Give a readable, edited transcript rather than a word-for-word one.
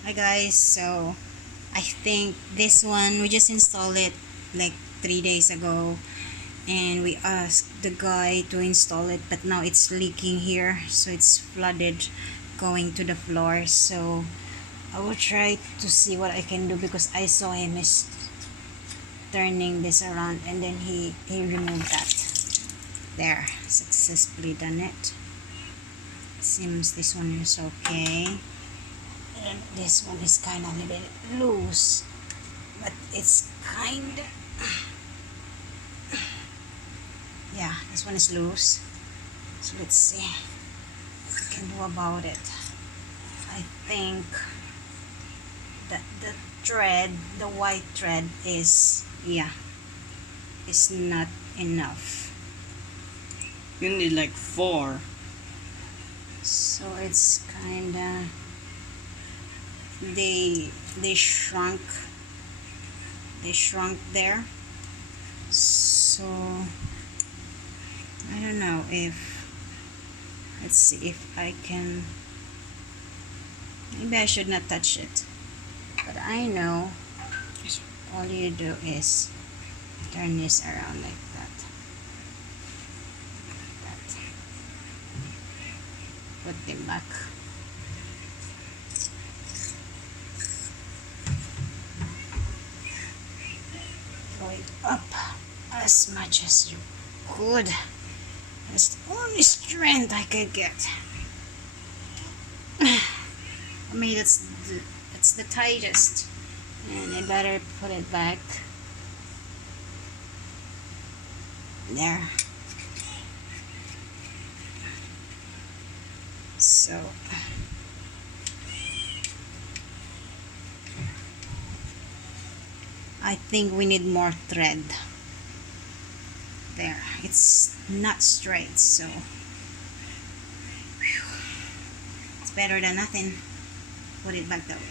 Hi guys, so I think this one we just installed it like 3 days ago, and we asked the guy to install it, but now it's leaking here, so it's flooded going to the floor. So I will try to see what I can do, because I saw him is turning this around, and then he removed that. There, successfully done it. Seems this one is okay, and this one is kind of a little bit loose, but it's kind of, yeah, this one is loose. So let's see what we can do about it. I think that the thread, the white thread is, yeah, is not enough. You need like 4. So it's kind of, they shrunk there. So I don't know if, let's see if I can, maybe I should not touch it, but I know all you do is turn this around like that. Put them back. Go it up as much as you could. That's the only strength I could get. I mean, that's the tightest, and I better put it back there. So I think we need more thread there. It's not straight, so it's better than nothing. Put it back that way.